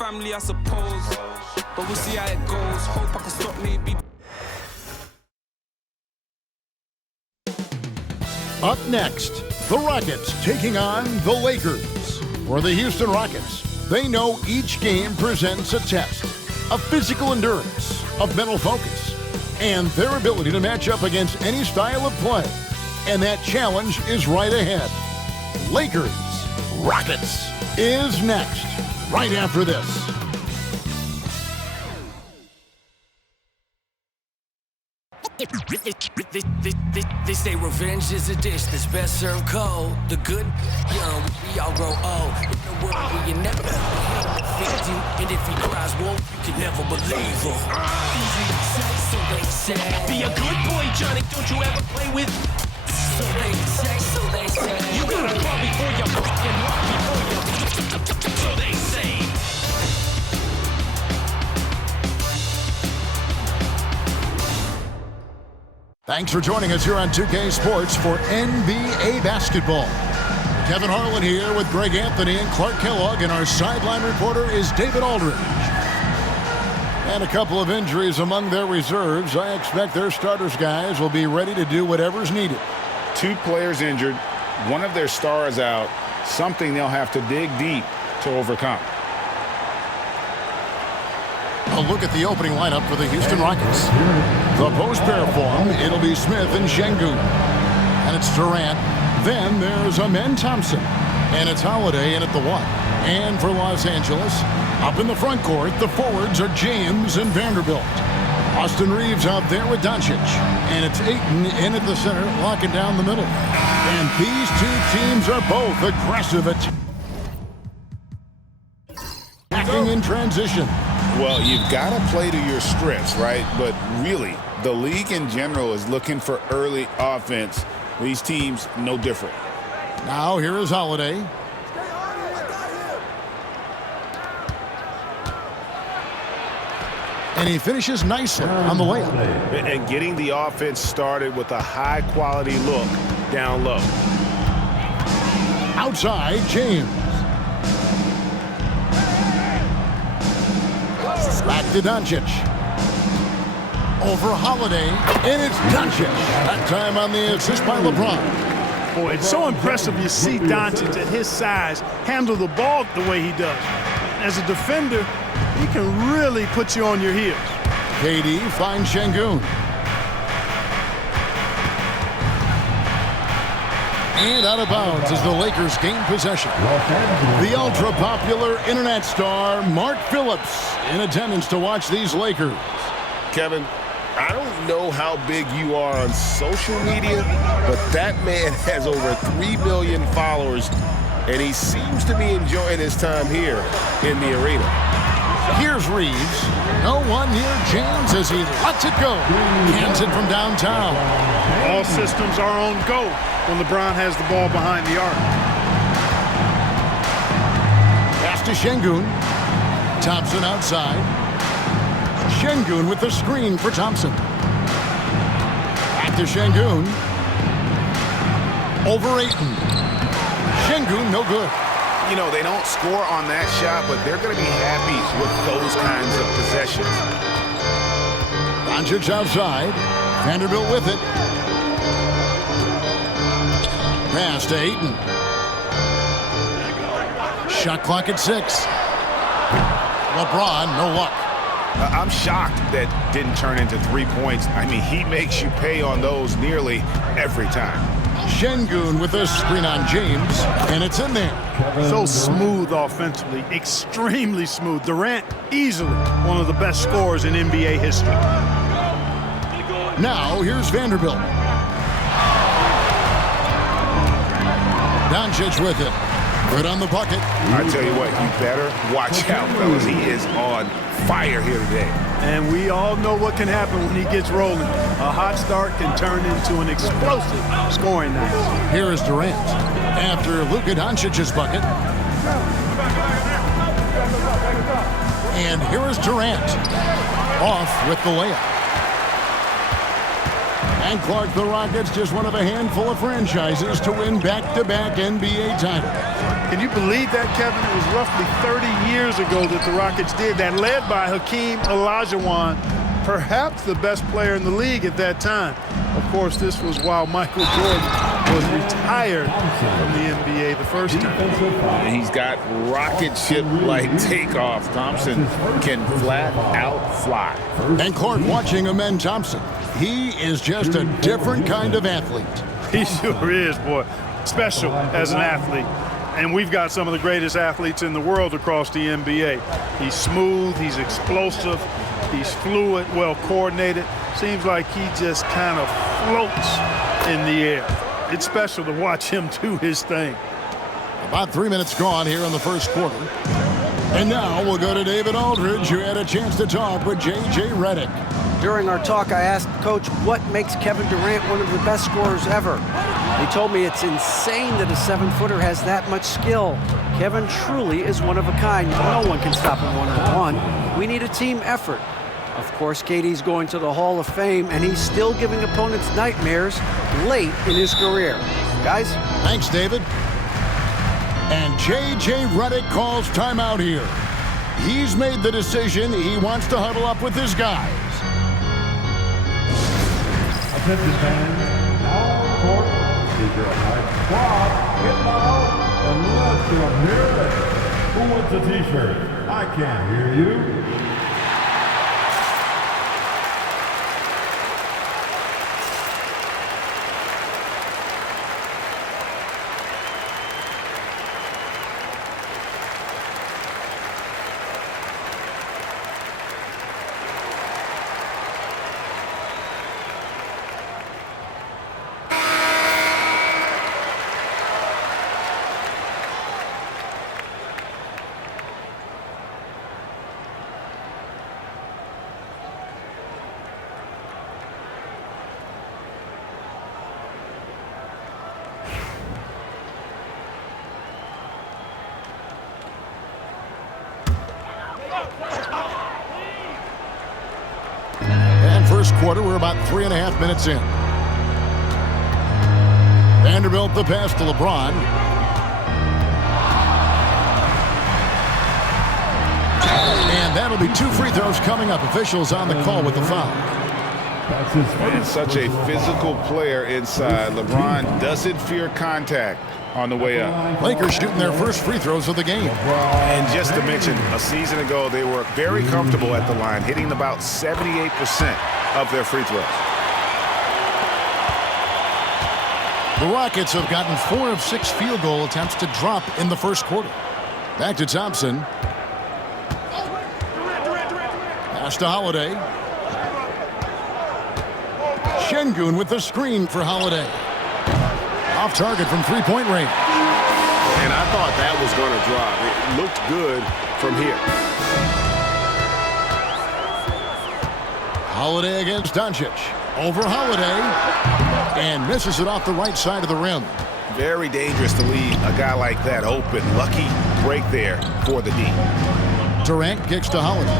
family, I suppose. But we'll see how it goes. Hope I can stop maybe. Up next, the Rockets taking on the Lakers. For the Houston Rockets, they know each game presents a test of physical endurance, of mental focus, and their ability to match up against any style of play. And that challenge is right ahead. Lakers Rockets is next, right after this. They say revenge is a dish that's best served cold. The good, young, we all grow old. In the world where you never defeat you, and if he cries wolf, you can never believe him. Easy to say, so they say. Be a good boy, Johnny. Don't you ever play with? So they say, so they say. You gotta crawl before you fucking walk before you. So they say. Thanks for joining us here on 2K Sports for NBA basketball. Kevin Harlan here with Greg Anthony and Clark Kellogg, and our sideline reporter is David Aldridge. And a couple of injuries among their reserves. I expect their starters guys will be ready to do whatever's needed. 2 players injured, one of their stars out, something they'll have to dig deep to overcome. A look at the opening lineup for the Houston Rockets. The post pair form, it'll be Smith and Şengün. And it's Durant. Then there's Amen Thompson. And it's Holiday in at the 1. And for Los Angeles, up in the front court, the forwards are James and Vanderbilt. Austin Reeves out there with Doncic. And it's Ayton in at the center, locking down the middle. And these two teams are both aggressive at attacking in transition. Well, you've got to play to your strengths, right? But really, the league in general is looking for early offense. These teams, no different. Now here is Holiday. And he finishes nicely on the layup. And getting the offense started with a high-quality look down low. Outside, James. Back to Doncic. Over Holiday, and it's Doncic. That time on the assist by LeBron. Boy, it's so impressive you see Doncic at his size handle the ball the way he does. As a defender, he can really put you on your heels. KD finds Şengün. And out of bounds as the Lakers gain possession. The ultra-popular internet star Mark Phillips in attendance to watch these Lakers. Kevin, I don't know how big you are on social media, but that man has over 3 million followers, and he seems to be enjoying his time here in the arena. Here's Reeves. No one near James as he lets it go. Hands it from downtown. All systems are on go when LeBron has the ball behind the arc. Pass to Şengün. Thompson outside. Şengün with the screen for Thompson. Back to Şengün. Over Ayton. Şengün, no good. You know, they don't score on that shot, but they're going to be happy with those kinds of possessions. Doncic outside. Vanderbilt with it. Pass to Ayton. Shot clock at 6. LeBron, no luck. I'm shocked that didn't turn into 3 points. I mean, he makes you pay on those nearly every time. Şengün with a screen on James, and it's in there. So smooth offensively, extremely smooth. Durant, easily one of the best scorers in NBA history. Now, here's Vanderbilt. Doncic with it. Good on the bucket. I tell you what, you better watch out, fellas. He is on fire here today. And we all know what can happen when he gets rolling. A hot start can turn into an explosive scoring night. Here is Durant after Luka Doncic's bucket. And here is Durant off with the layup. And Clark, the Rockets, just one of a handful of franchises to win back-to-back NBA titles. Can you believe that, Kevin? It was roughly 30 years ago that the Rockets did that, led by Hakeem Olajuwon, perhaps the best player in the league at that time. Of course, this was while Michael Jordan was retired from the NBA the first time. And he's got rocket ship-like takeoff. Thompson can flat out fly. And Clark watching Amen Thompson. He is just a different kind of athlete. He sure is, boy. Special as an athlete. And we've got some of the greatest athletes in the world across the NBA. He's smooth, he's explosive, he's fluid, well coordinated. Seems like he just kind of floats in the air. It's special to watch him do his thing. About 3 minutes gone here in the first quarter. And now we'll go to David Aldridge, who had a chance to talk with J.J. Redick. During our talk, I asked Coach what makes Kevin Durant one of the best scorers ever. He told me it's insane that a 7-footer has that much skill. Kevin truly is one of a kind. No one can stop him one-on-one. We need a team effort. Of course, KD's going to the Hall of Fame, and he's still giving opponents nightmares late in his career. Guys? Thanks, David. And J.J. Redick calls timeout here. He's made the decision. He wants to huddle up with his guys. Attention fans, now on the court is your high squad. Get loud and let them hear it. Who wants a t-shirt? I can't hear you. And first quarter, we're about 3.5 minutes in. Vanderbilt the pass to LeBron. And that'll be 2 free throws coming up. Officials on the call with the foul. And such a physical player inside. LeBron doesn't fear contact on the way up. Lakers shooting their first free throws of the game. And just to mention, a season ago, they were very comfortable at the line, hitting about 78% of their free throws. The Rockets have gotten 4 of 6 field goal attempts to drop in the first quarter. Back to Thompson. Pass to Holiday. Şengün with the screen for Holiday. Off target from three-point range. And I thought that was going to drop. It looked good from here. Holiday against Doncic. Over Holiday. And misses it off the right side of the rim. Very dangerous to leave a guy like that open. Lucky break there for the D. Durant kicks to Holiday.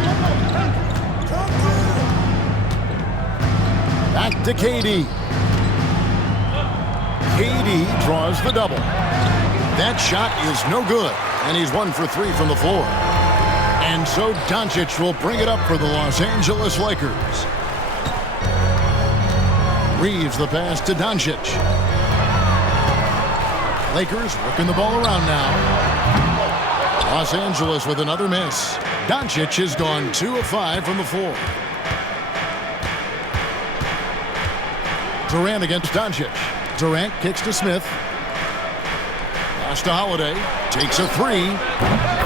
Back to KD. KD draws the double. That shot is no good, and he's 1 for 3 from the floor. And so Doncic will bring it up for the Los Angeles Lakers. Reeves the pass to Doncic. Lakers working the ball around now. Los Angeles with another miss. Doncic has gone 2 of 5 from the floor. Durant against Doncic. Durant kicks to Smith. Pass to Holiday. Takes a 3.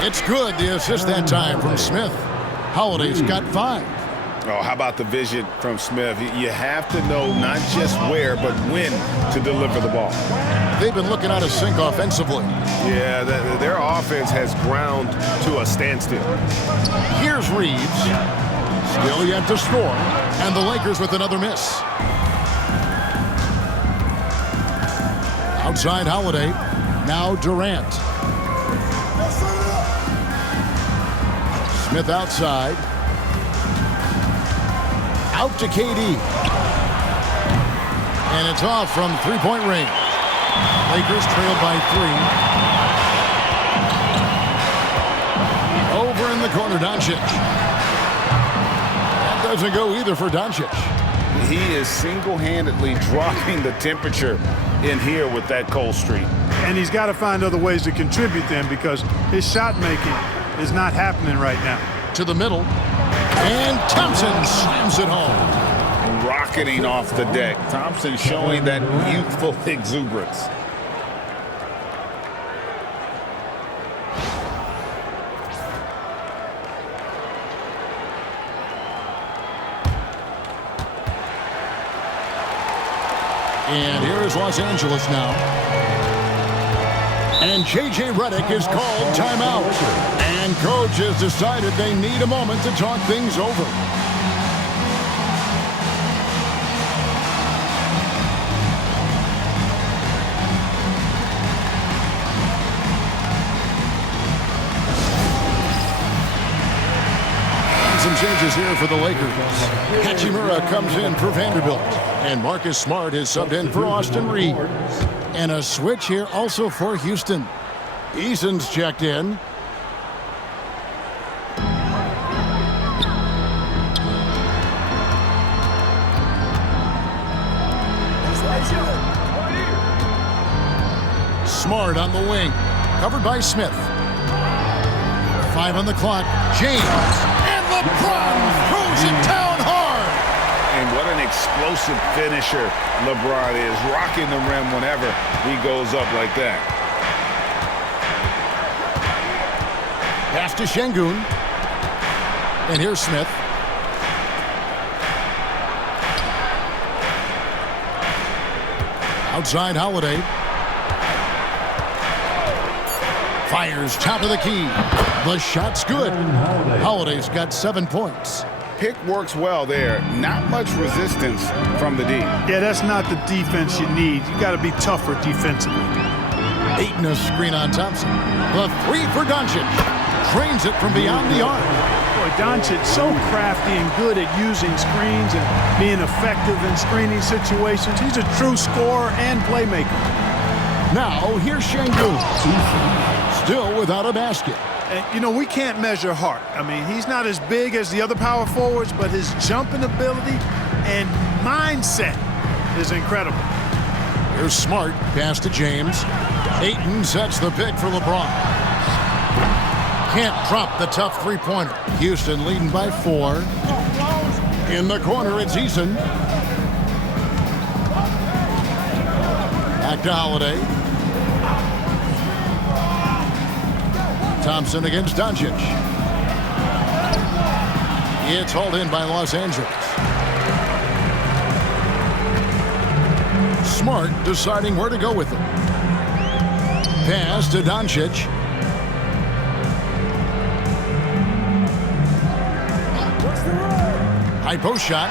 It's good. The assist that time from Smith. Holiday's got 5. Oh, how about the vision from Smith? You have to know not just where, but when to deliver the ball. They've been looking out of sync offensively. Yeah, their offense has ground to a standstill. Here's Reeves. Still yet to score. And the Lakers with another miss. Outside Holiday. Now Durant. Smith outside. Out to KD. And it's off from three-point range. Lakers trailed by 3. Over in the corner, Doncic. That doesn't go either for Doncic. He is single-handedly dropping the temperature in here with that cold streak. And he's got to find other ways to contribute then, because his shot making is not happening right now. To the middle. And Thompson slams it home. Rocketing off the deck. Thompson showing that youthful exuberance. And here is Los Angeles now. And J.J. Redick is called timeout. And coach has decided they need a moment to talk things over. Some changes here for the Lakers. Hachimura comes in for Vanderbilt. And Marcus Smart is subbed in for Austin Reeves. And a switch here also for Houston. Eason's checked in. Smart on the wing. Covered by Smith. 5 on the clock. James. And LeBron throws it down hard. And what an explosive finisher LeBron is, rocking the rim whenever he goes up like that. Pass to Şengün. And here's Smith. Outside Holiday. Fires top of the key. The shot's good. Holiday's got 7 points. Pick works well there. Not much resistance from the D. Yeah, that's not the defense you need. You got to be tougher defensively. Ayton a screen on Thompson. The 3 for Doncic. Trains it from beyond the arc. Boy, Doncic so crafty and good at using screens and being effective in screening situations. He's a true scorer and playmaker. Now, here's Şengün. Still without a basket. And, you know, we can't measure heart. I mean, he's not as big as the other power forwards, but his jumping ability and mindset is incredible. Here's Smart. Pass to James. Ayton sets the pick for LeBron. Can't drop the tough three-pointer. Houston leading by 4. In the corner, it's Eason. Back to Holiday. Thompson against Doncic. It's hauled in by Los Angeles. Smart deciding where to go with it. Pass to Doncic. High post shot.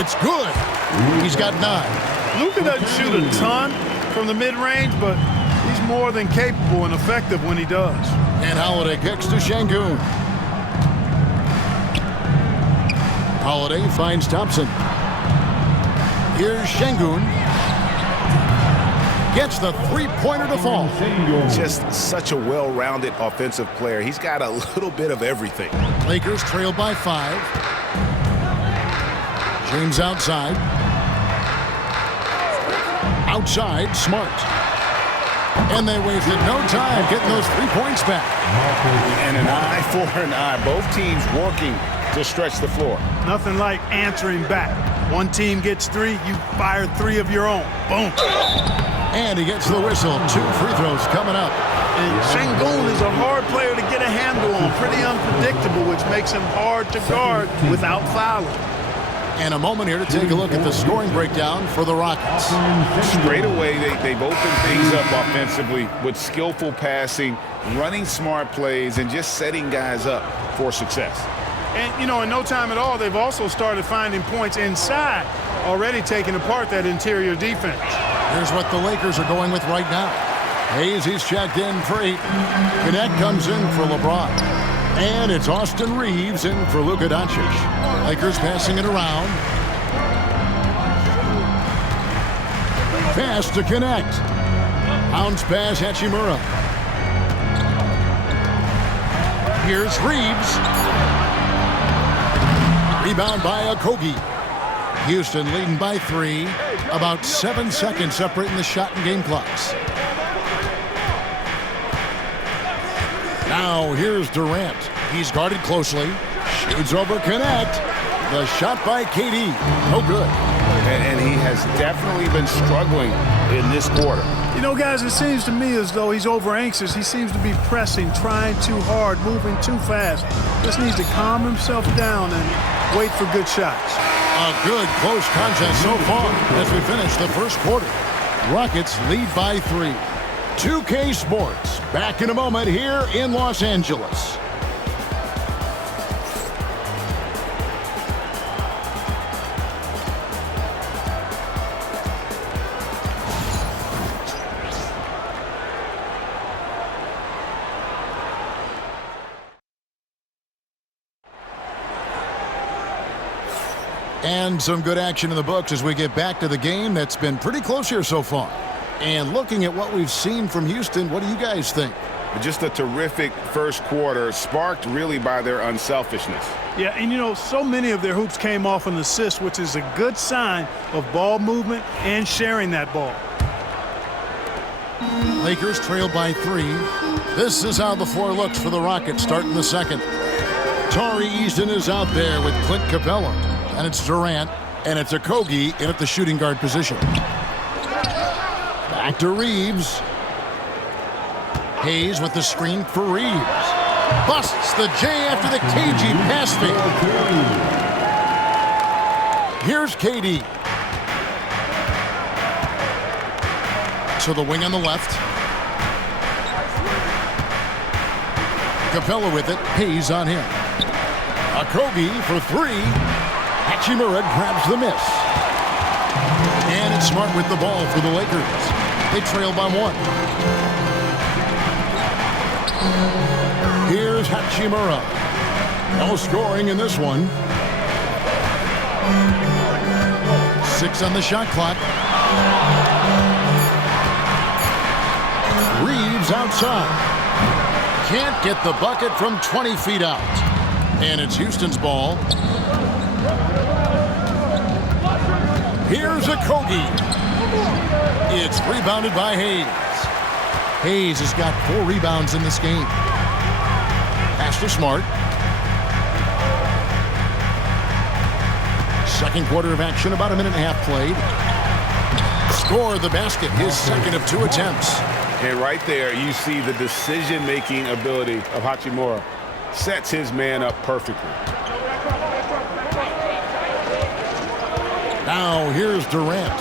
It's good. He's got 9. Luka doesn't shoot a ton from the mid-range, but he's more than capable and effective when he does. And Holiday kicks to Şengün. Holiday finds Thompson. Here's Şengün. Gets the three-pointer to fall. Just such a well-rounded offensive player. He's got a little bit of everything. Lakers trail by 5. James outside. Outside, Smart. And they wasted no time getting those 3 points back. And an eye for an eye. Both teams working to stretch the floor. Nothing like answering back. One team gets 3, you fire 3 of your own. Boom. And he gets the whistle. 2 free throws coming up. And Şengün is a hard player to get a handle on. Pretty unpredictable, which makes him hard to guard without fouling. And a moment here to take a look at the scoring breakdown for the Rockets. Straight away, they've opened things up offensively with skillful passing, running smart plays, and just setting guys up for success. And, you know, in no time at all, they've also started finding points inside, already taking apart that interior defense. Here's what the Lakers are going with right now. Hayes, he's checked in for 8. Cadet comes in for LeBron. And it's Austin Reeves in for Luka Doncic. Lakers passing it around. Pass to connect. Bounce pass, Hachimura. Here's Reeves. Rebound by Okogie. Houston leading by 3. About 7 seconds separating the shot and game clocks. Now here's Durant. He's guarded closely. Shoots over connect. The shot by KD. No good. And he has definitely been struggling in this quarter. You know, guys, it seems to me as though he's over anxious. He seems to be pressing, trying too hard, moving too fast. Just needs to calm himself down and wait for good shots. A good close contest so far as we finish the first quarter. Rockets lead by 3. 2K Sports back in a moment here in Los Angeles. And some good action in the books as we get back to the game that's been pretty close here so far. And looking at what we've seen from Houston, what do you guys think? Just a terrific first quarter, sparked really by their unselfishness. Yeah, and you know, so many of their hoops came off an assist, which is a good sign of ball movement and sharing that ball. Lakers trail by 3. This is how the floor looks for the Rockets starting the second. Tari Easton is out there with Clint Capella. And it's Durant, and it's Okogie in at the shooting guard position. Back to Reeves. Hayes with the screen for Reeves. Busts the J after the KG pass fake. Here's KD. To the wing on the left. Capella with it. Hayes on him. Okogie for 3. Hachimura grabs the miss. And it's Smart with the ball for the Lakers. They trail by 1. Here's Hachimura. No scoring in this one. 6 on the shot clock. Reeves outside. Can't get the bucket from 20 feet out. And it's Houston's ball. Here's Okogie. It's rebounded by Hayes. Hayes has got 4 rebounds in this game. Pass to Smart. Second quarter of action, about a minute and a half played. Score the basket, his second of 2 attempts. And right there, you see the decision-making ability of Hachimura. Sets his man up perfectly. Now here's Durant.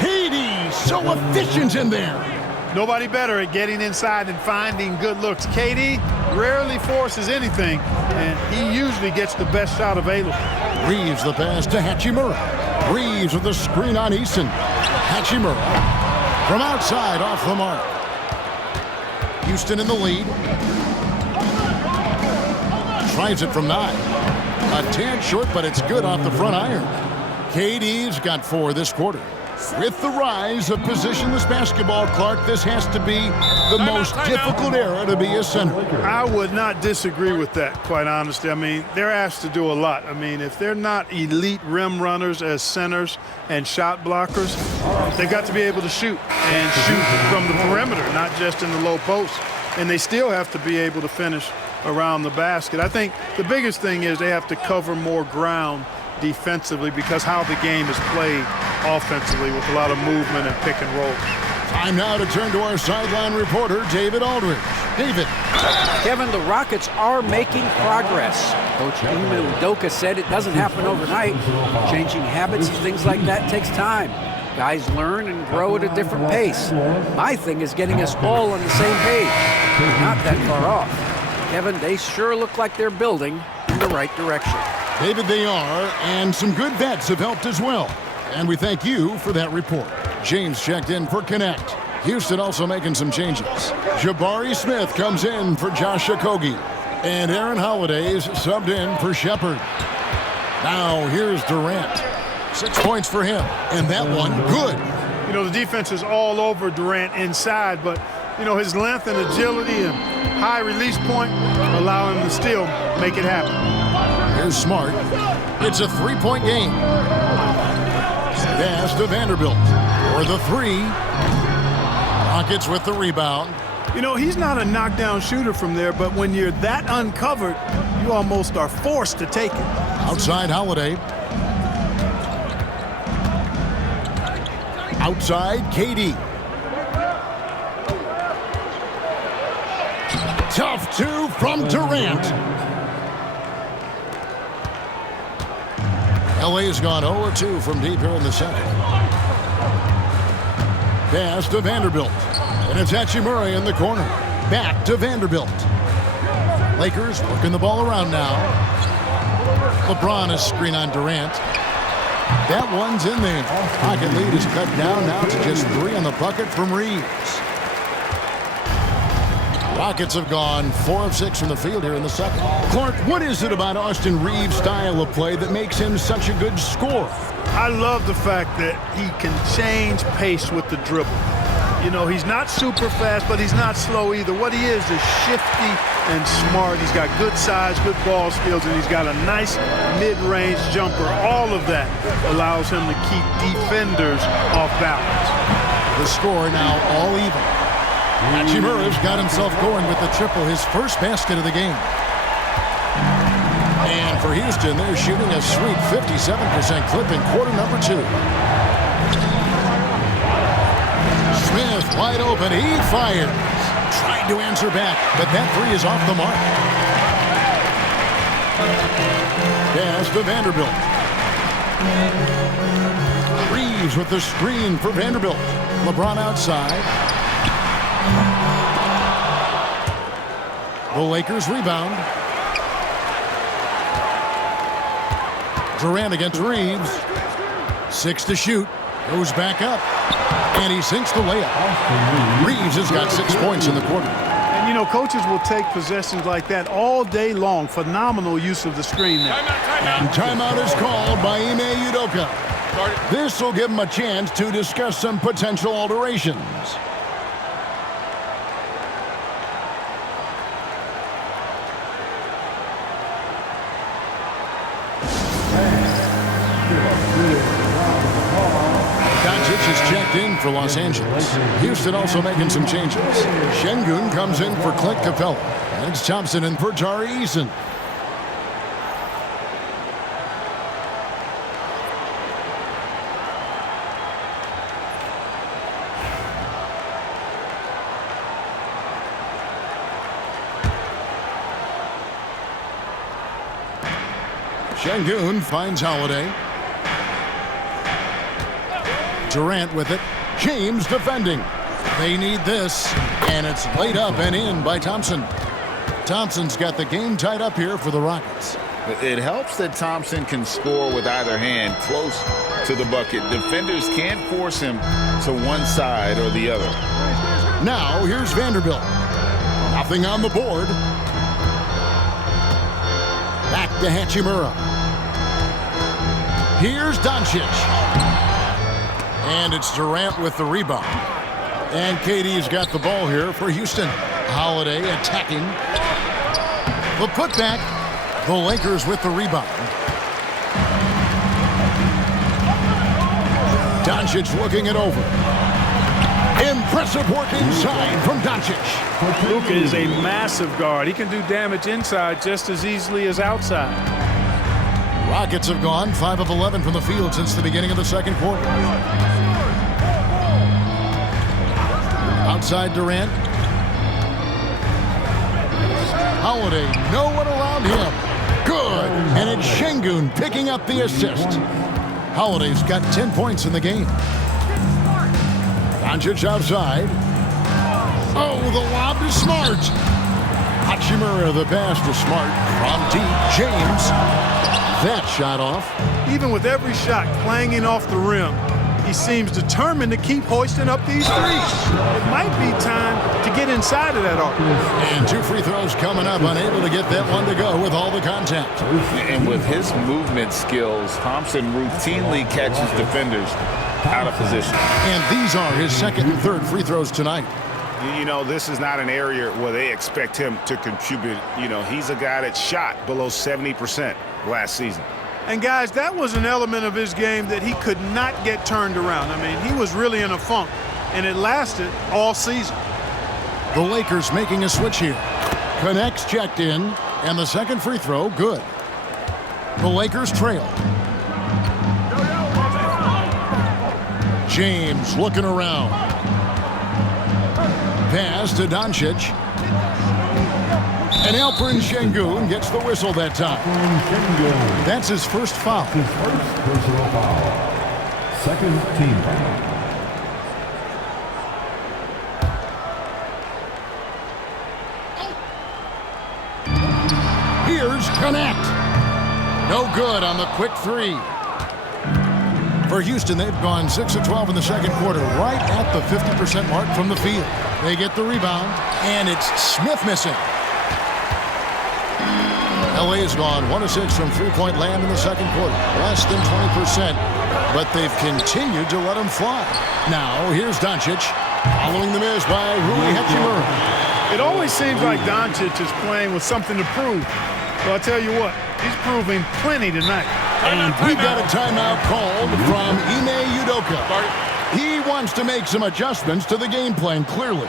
KD, so efficient in there. Nobody better at getting inside and finding good looks. KD rarely forces anything, and he usually gets the best shot available. Reeves the pass to Hachimura. Reeves with the screen on Easton. Hachimura from outside off the mark. Houston in the lead. Tries it from 9. A tad short, but it's good off the front iron. KD's got 4 this quarter. With the rise of positionless basketball, Clark, this has to be the most difficult era to be a center. I would not disagree with that, quite honestly. I mean, they're asked to do a lot. I mean, if they're not elite rim runners as centers and shot blockers, they've got to be able to shoot and shoot from the perimeter, not just in the low post. And they still have to be able to finish around the basket. I think the biggest thing is they have to cover more ground defensively because how the game is played offensively with a lot of movement and pick and roll. Time now to turn to our sideline reporter, David Aldridge. David. Kevin, the Rockets are making progress. Coach Ime Udoka said it doesn't happen overnight. Changing habits and things like that takes time. Guys learn and grow at a different pace. My thing is getting us all on the same page. Not that far off. Kevin, they sure look like they're building in the right direction. David, they are, and some good vets have helped as well. And we thank you for that report. James checked in for Connect. Houston also making some changes. Jabari Smith comes in for Josh Okogie. And Aaron Holiday's subbed in for Shepard. Now here's Durant. 6 points for him. And that one, good. You know, the defense is all over Durant inside, but, you know, his length and agility and high release point allow him to still make it happen. Here's Smart. It's a 3-point game. Pass to Vanderbilt for the 3. Rockets with the rebound. You know, he's not a knockdown shooter from there, but when you're that uncovered, you almost are forced to take it. Outside Holiday. Outside KD. Tough 2 from Durant. LA's gone 0-2 from deep here in the second. Pass to Vanderbilt. And it's Hachimura in the corner. Back to Vanderbilt. Lakers working the ball around now. LeBron is screen on Durant. That one's in there. Pocket lead is cut down now to just 3 on the bucket from Reeves. Rockets have gone 4 of 6 from the field here in the second. Clark, what is it about Austin Reeves' style of play that makes him such a good scorer? I love the fact that he can change pace with the dribble. You know, he's not super fast, but he's not slow either. What he is shifty and smart. He's got good size, good ball skills, and he's got a nice mid-range jumper. All of that allows him to keep defenders off balance. The score now all even. Hachimura's got himself going with the triple, his first basket of the game. And for Houston, they're shooting a sweet 57% clip in quarter number 2. Smith wide open. He fires. Trying to answer back, but that 3 is off the mark. Pass to Vanderbilt. Reeves with the screen for Vanderbilt. LeBron outside. The Lakers rebound. Durant against Reeves. 6 to shoot. Goes back up. And he sinks the layup. Reeves has got 6 points in the quarter. And, you know, coaches will take possessions like that all day long. Phenomenal use of the screen there. And timeout is called by Ime Udoka. This will give him a chance to discuss some potential alterations. Doncic is checked in for Los Angeles. Houston also making some changes. Şengün comes in for Clint Capella. And it's Thompson in for Tari Eason. Şengün finds Holiday. Durant with it. James defending. They need this. And it's laid up and in by Thompson. Thompson's got the game tied up here for the Rockets. It helps that Thompson can score with either hand close to the bucket. Defenders can't force him to one side or the other. Now here's Vanderbilt. Nothing on the board. Back to Hachimura. Here's Doncic. And it's Durant with the rebound. And KD's got the ball here for Houston. Holiday attacking. The putback. The Lakers with the rebound. Doncic looking it over. Impressive work inside from Doncic. Luka is a massive guard. He can do damage inside just as easily as outside. Rockets have gone 5 of 11 from the field since the beginning of the second quarter. Outside Durant. Holiday, no one around him. Good. And it's Şengün picking up the assist. Holiday's got 10 points in the game. Doncic outside. Oh, the lob to Smart. Hachimura the pass to Smart. From deep, James. That shot off. Even with every shot clanging off the rim, he seems determined to keep hoisting up these threes. It might be time to get inside of that arc. And 2 free throws coming up, unable to get that one to go with all the contact. And with his movement skills, Thompson routinely catches defenders out of position. And these are his second and third free throws tonight. You know, this is not an area where they expect him to contribute. You know, he's a guy that shot below 70% last season. And guys, that was an element of his game that he could not get turned around. I mean, he was really in a funk, and it lasted all season. The Lakers making a switch here. Connects checked in, and the second free throw, good. The Lakers trail. James looking around. Pass to Doncic. And Alperen Şengün gets the whistle that time. That's his first foul. His first personal foul. Second team foul. Here's Connect. No good on the quick three. For Houston, they've gone 6 of 12 in the second quarter, right at the 50% mark from the field. They get the rebound, and it's Smith missing. LA has gone 1 of 6 from three-point land in the second quarter, less than 20%, but they've continued to let him fly. Now, here's Doncic, following the miss by Rui Hachimura. It always seems like Doncic is playing with something to prove. Well, I'll tell you what, he's proving plenty tonight. And we've got a timeout called from Ime Udoka. He wants to make some adjustments to the game plan, clearly.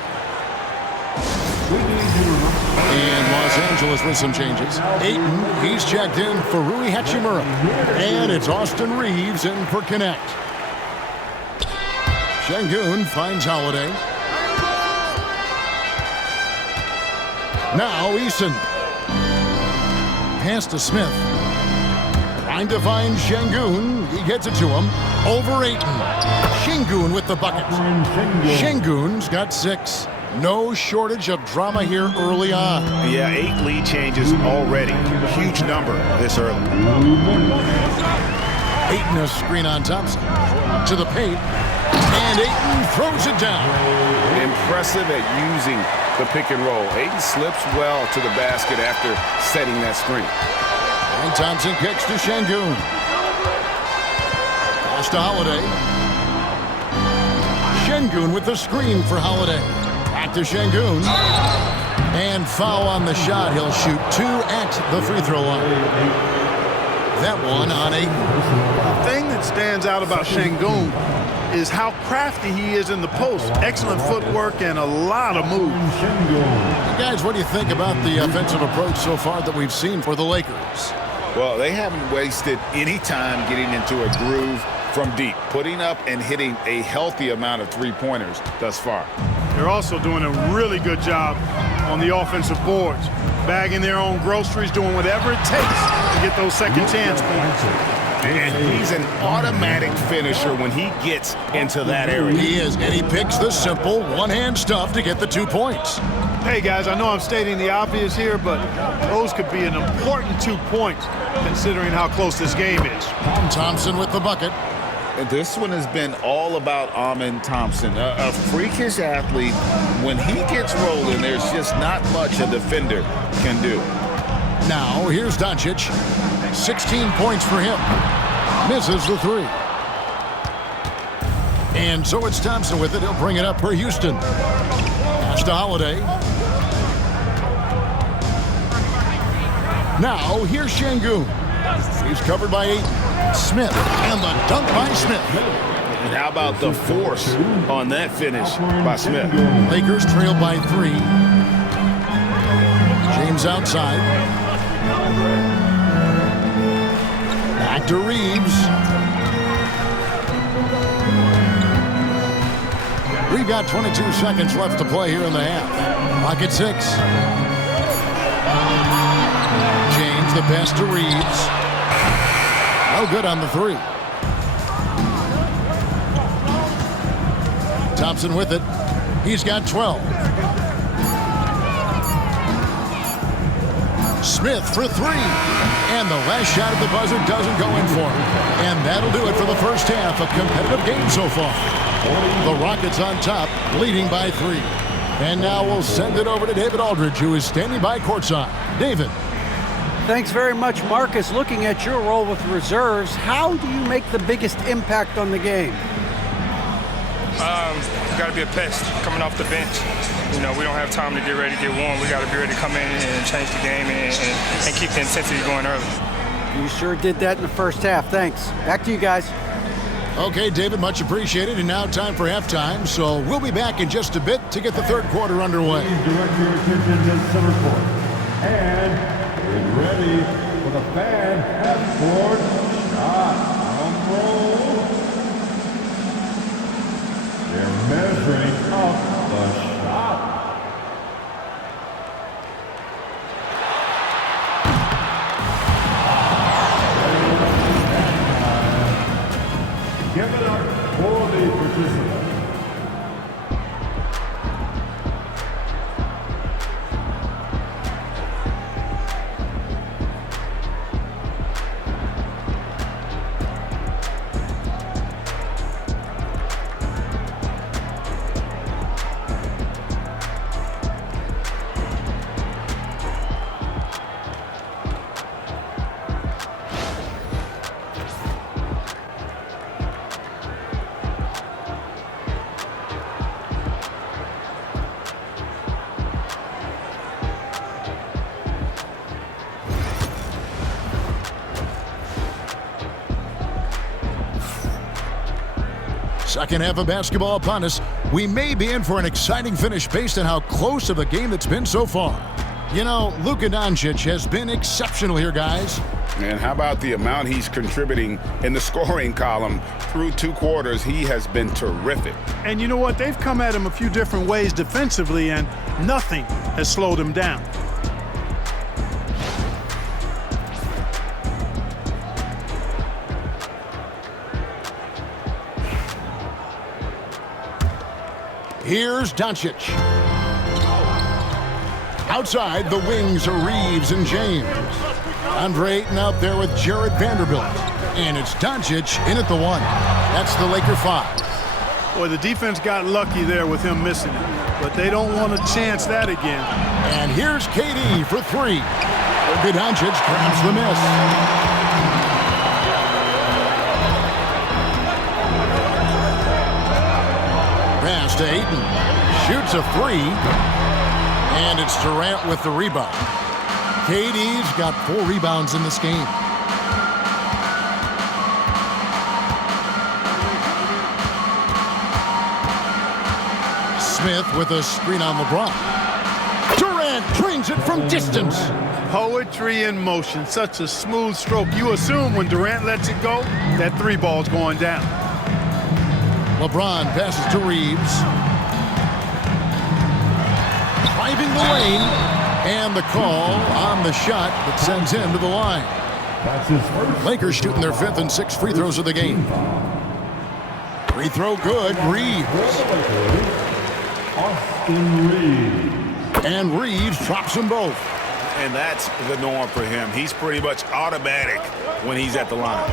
And Los Angeles with some changes. Ayton, he's checked in for Rui Hachimura. And it's Austin Reeves in for Connect. Şengün finds Holiday. Now Eason. Pass to Smith. Trying to find Şengün. He gets it to him. Over Ayton. Şengün with the bucket. Şengün's got 6. No shortage of drama here early on. Yeah, 8 lead changes already. Huge number this early. Ayton a screen on Thompson. To the paint. And Ayton throws it down. Impressive at using the pick and roll. Ayton slips well to the basket after setting that screen. And Thompson kicks to Şengün. Pass to Holiday. Şengün with the screen for Holiday. Back to Şengün. And foul on the shot. He'll shoot 2 at the free throw line. That one on Ayton. The thing that stands out about Şengün is how crafty he is in the post. Excellent footwork and a lot of moves. Guys, what do you think about the offensive approach so far that we've seen for the Lakers? Well, they haven't wasted any time getting into a groove from deep, putting up and hitting a healthy amount of three-pointers thus far. They're also doing a really good job on the offensive boards, bagging their own groceries, doing whatever it takes to get those second chance points. And he's an automatic finisher when he gets into that area. He is, and he picks the simple one-hand stuff to get the 2 points. Hey, guys, I know I'm stating the obvious here, but those could be an important 2 points considering how close this game is. Thompson with the bucket. And this one has been all about Amen Thompson, a freakish athlete. When he gets rolling, there's just not much a defender can do. Now, here's Doncic. 16 points for him. Misses the 3. And so it's Thompson with it. He'll bring it up for Houston. Pass to Holiday. Now, here's Şengün. He's covered by Ayton. Smith, and the dunk by Smith. And how about the force on that finish by Smith? Lakers trail by 3. James outside. Back to Reeves. We've got 22 seconds left to play here in the half. Clock at 6. James, the pass to Reeves. No good on the 3. Thompson with it. He's got 12. Smith for three. And the last shot at the buzzer doesn't go in for him. And that'll do it for the first half. A competitive game so far. The Rockets on top, leading by 3. And now we'll send it over to David Aldridge, who is standing by courtside. David. Thanks very much, Marcus. Looking at your role with reserves, how do you make the biggest impact on the game? Got to be a pest coming off the bench. You know, we don't have time to get ready to get warm. We got to be ready to come in and change the game and keep the intensity going early. You sure did that in the first half. Thanks. Back to you guys. Okay, David, much appreciated. And now time for halftime. So we'll be back in just a bit to get the third quarter underway. Direct your attention to center court. And get ready for the fan half-court shot. Drum roll. They're measuring up the shot. Give it up for the participants. Second half of basketball upon us. We may be in for an exciting finish based on how close of a game it's been so far. You know, Luka Doncic has been exceptional here, guys. And how about the amount he's contributing in the scoring column through 2 quarters? He has been terrific. And you know what? They've come at him a few different ways defensively, and nothing has slowed him down. Here's Doncic. Outside, the wings are Reeves and James. Andre Ayton out there with Jared Vanderbilt. And it's Doncic in at the 1. That's the Laker 5. Boy, the defense got lucky there with him missing it, but they don't want to chance that again. And here's KD for 3. Luka Doncic grabs the miss. Pass to Ayton. Shoots a 3. And it's Durant with the rebound. KD's got 4 rebounds in this game. Smith with a screen on LeBron. Durant drains it from distance. Poetry in motion. Such a smooth stroke. You assume when Durant lets it go, that 3 ball's going down. LeBron passes to Reeves. Driving the lane. And the call on the shot that sends him to the line. That's his first. Lakers shooting their 5th and 6th free throws of the game. Free throw good. Reeves. Austin Reeves. And Reeves drops them both. And that's the norm for him. He's pretty much automatic when he's at the line.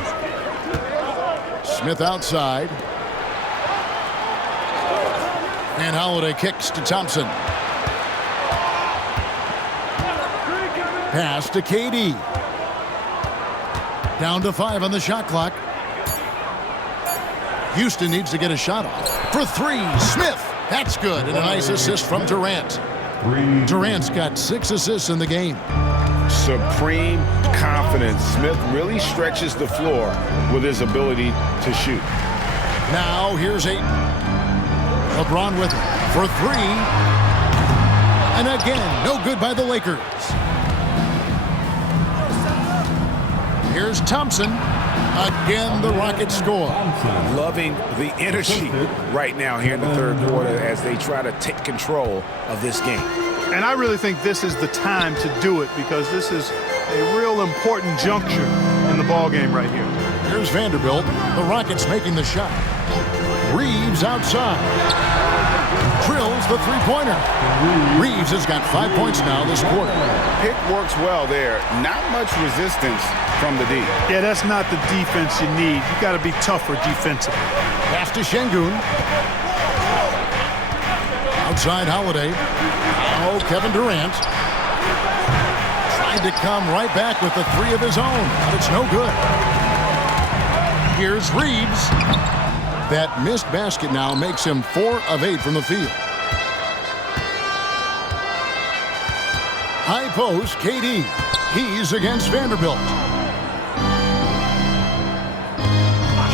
Smith outside. And Holiday kicks to Thompson. Pass to KD. Down to 5 on the shot clock. Houston needs to get a shot off. For 3, Smith. That's good. And a nice assist from Durant. Durant's got 6 assists in the game. Supreme confidence. Smith really stretches the floor with his ability to shoot. Now here's Ayton. LeBron with it for 3. And again, no good by the Lakers. Here's Thompson. Again, the Rockets score. Loving the energy right now here in the third quarter as they try to take control of this game. And I really think this is the time to do it because this is a real important juncture in the ball game right here. Here's Vanderbilt. The Rockets making the shot. Reeves outside. Drills the three-pointer. Reeves has got 5 points now this quarter. Pick works well there. Not much resistance from the D. Yeah, that's not the defense you need. You got to be tougher defensively. Pass to Şengün. Outside Holiday. Oh, Kevin Durant. Trying to come right back with the three of his own, but it's no good. Here's Reeves. That missed basket now makes him 4 of 8 from the field. High post, KD. He's against Vanderbilt.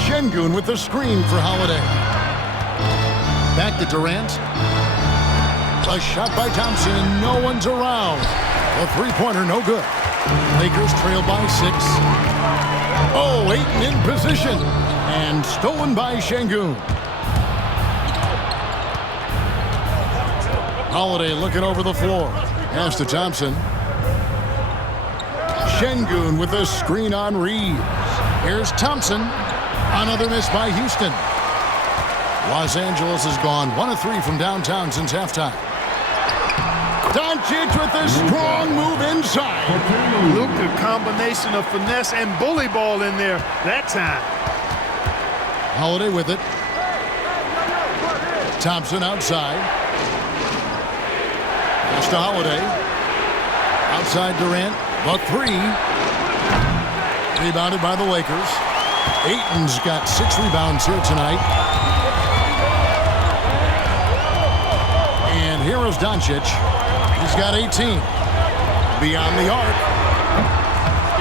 Şengün with the screen for Holiday. Back to Durant. A shot by Thompson. No one's around. A three-pointer, no good. Lakers trail by 6. Oh, Ayton in position. And stolen by Şengün. Holiday looking over the floor. Pass to Thompson. Şengün with a screen on Reeves. Here's Thompson. Another miss by Houston. Los Angeles has gone 1 of 3 from downtown since halftime. Doncic with a strong move inside. Luke, a combination of finesse and bully ball in there that time. Holiday with it. Thompson outside. Pass to Holiday. Outside Durant. The three. Rebounded by the Lakers. Ayton's got 6 rebounds here tonight. And here is Doncic. He's got 18. Beyond the arc.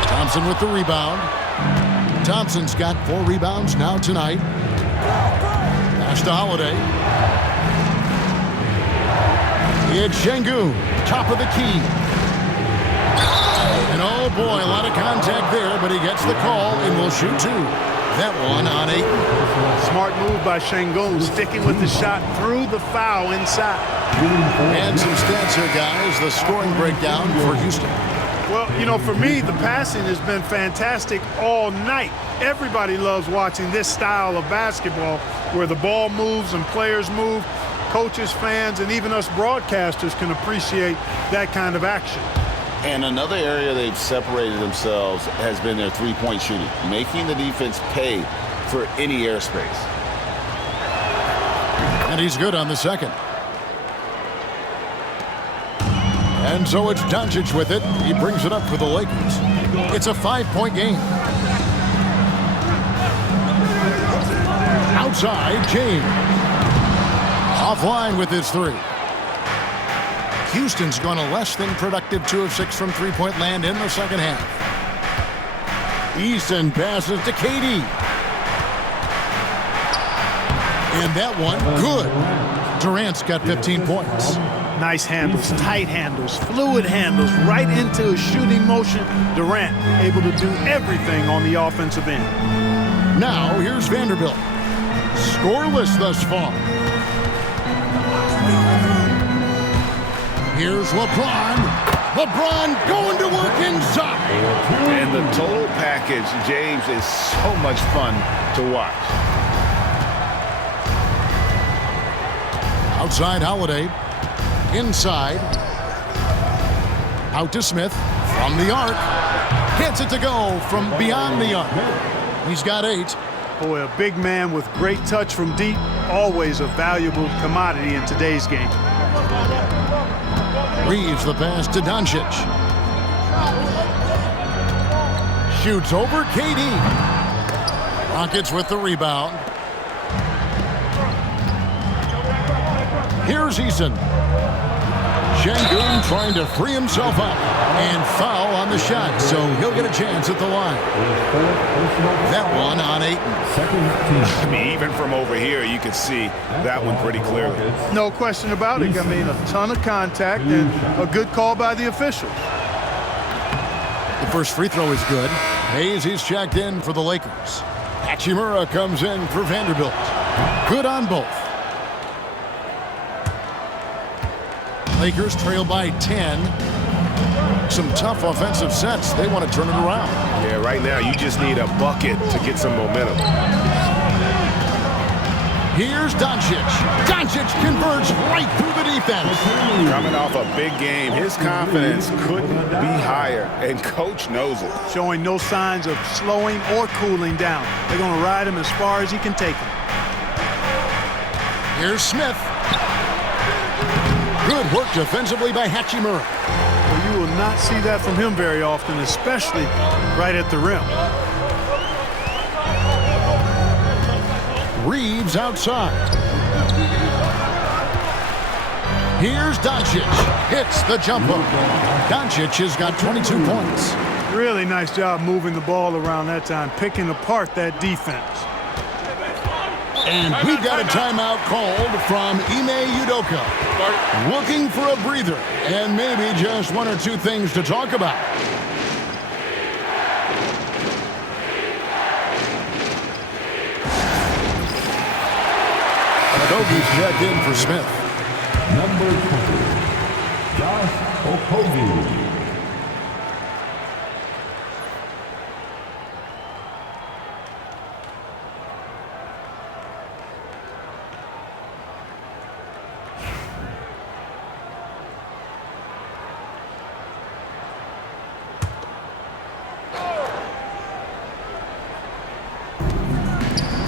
Thompson with the rebound. Thompson's got 4 rebounds now tonight. Pass to Holiday. It's Şengün, top of the key. And oh boy, a lot of contact there, but he gets the call and will shoot 2. That one on 8. Smart move by Şengün, sticking with the shot through the foul inside. And some stats here, guys. The scoring breakdown for Houston. Well, you know, for me, the passing has been fantastic all night. Everybody loves watching this style of basketball where the ball moves and players move. Coaches, fans, and even us broadcasters can appreciate that kind of action. And another area they've separated themselves has been their three-point shooting, making the defense pay for any airspace. And he's good on the second. And so it's Doncic with it. He brings it up for the Lakers. It's a 5-point game. Outside, James. Offline with his 3. Houston's gone a less than productive 2 of 6 from three-point land in the second half. Easton passes to KD. And that one, good. Durant's got 15 points. Nice handles, tight handles, fluid handles, right into a shooting motion. Durant able to do everything on the offensive end. Now, here's Vanderbilt. Scoreless thus far. Here's LeBron. LeBron going to work inside. And the total package, James, is so much fun to watch. Outside Holiday. Inside. Out to Smith. From the arc. Gets it to go from beyond the arc. He's got 8. Boy, a big man with great touch from deep. Always a valuable commodity in today's game. Reeves the pass to Doncic. Shoots over KD. Rockets with the rebound. Here's Eason. Şengün trying to free himself up and foul on the shot, so he'll get a chance at the line. That one on Ayton. I mean, even from over here, you can see that one pretty clearly. No question about it. I mean, a ton of contact and a good call by the officials. The first free throw is good. Hayes, he's checked in for the Lakers. Hachimura comes in for Vanderbilt. Good on both. Lakers trail by 10. Some tough offensive sets. They want to turn it around. Yeah, right now you just need a bucket to get some momentum. Here's Doncic. Doncic converts right through the defense. Coming off a big game, his confidence couldn't be higher, and coach knows it. Showing no signs of slowing or cooling down. They're going to ride him as far as he can take him. Here's Smith. Good work defensively by Hachimura. Well, you will not see that from him very often, especially right at the rim. Reeves outside. Here's Doncic. Hits the jump hook. Doncic has got 22 points. Really nice job moving the ball around that time, picking apart that defense. And we've got a timeout called from Ime Udoka. Looking for a breather and maybe just one or two things to talk about. Okogie's checked in for Smith. Number 20, Josh Okogie.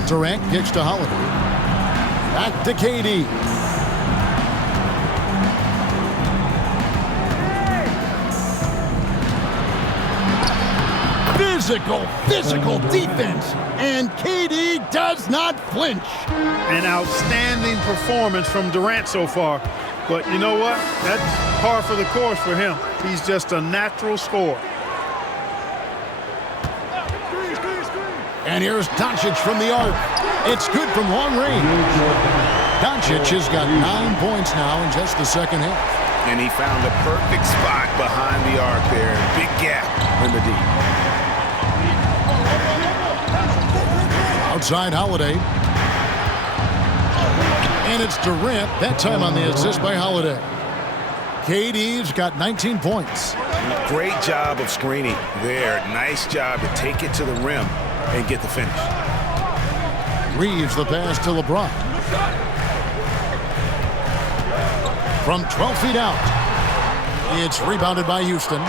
Durant kicks to Holiday. Back to KD. Physical defense. And KD does not flinch. An outstanding performance from Durant so far. But you know what? That's par for the course for him. He's just a natural scorer. And here's Doncic from the arc. It's good from long range. Doncic has got 9 points now in just the second half. And he found the perfect spot behind the arc there. Big gap in the deep. Outside Holiday. And it's Durant, that time on the assist by Holiday. KD's got 19 points. Great job of screening there. Nice job to take it to the rim and get the finish. Reeves the pass to LeBron. From 12 feet out. It's rebounded by Houston.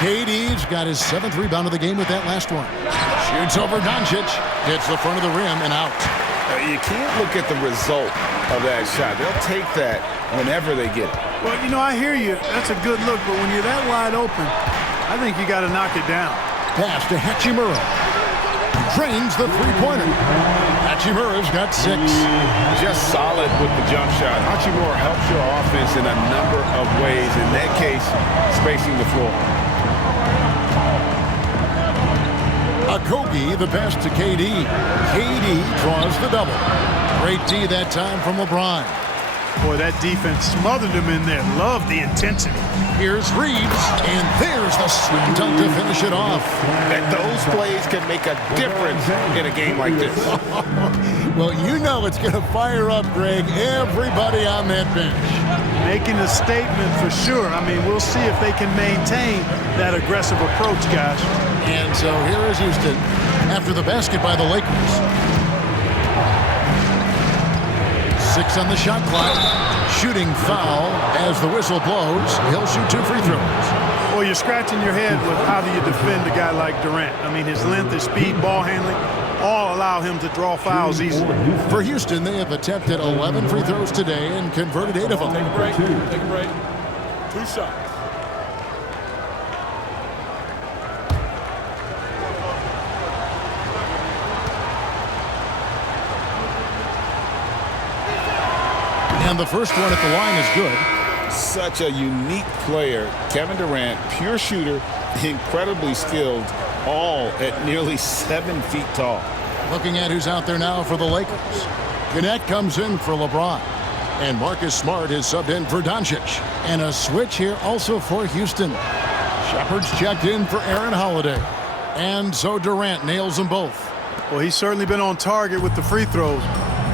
KD's got his 7th rebound of the game with that last one. Shoots over Doncic. Hits the front of the rim and out. You can't look at the result of that shot. They'll take that whenever they get it. Well, you know, I hear you. That's a good look, but when you're that wide open, I think you got to knock it down. Pass to Hachimura. Drains the three-pointer. Hachimura's got 6. Just solid with the jump shot. Hachimura helps your offense in a number of ways. In that case, spacing the floor. Okogie, the pass to KD. KD draws the double. Great D that time from LeBron. Boy, that defense smothered him in there. Love the intensity. Here's Reeves, and there's the sweep dunk to finish it off. And those plays can make a difference in a game like this. Well, you know it's going to fire up, Greg, everybody on that bench. Making a statement for sure. I mean, we'll see if they can maintain that aggressive approach, guys. And so here is Houston after the basket by the Lakers. 6 on the shot clock. Shooting foul as the whistle blows. He'll shoot 2 free throws. Well, you're scratching your head with how do you defend a guy like Durant. I mean, his length, his speed, ball handling, all allow him to draw fouls easily. For Houston, they have attempted 11 free throws today and converted 8 of them. Take a break. Take a break. 2 shots. And the first one at the line is good. Such a unique player. Kevin Durant, pure shooter, incredibly skilled, all at nearly 7 feet tall. Looking at who's out there now for the Lakers. Gannett comes in for LeBron. And Marcus Smart is subbed in for Doncic. And a switch here also for Houston. Shepard's checked in for Aaron Holiday. And so Durant nails them both. Well, he's certainly been on target with the free throws.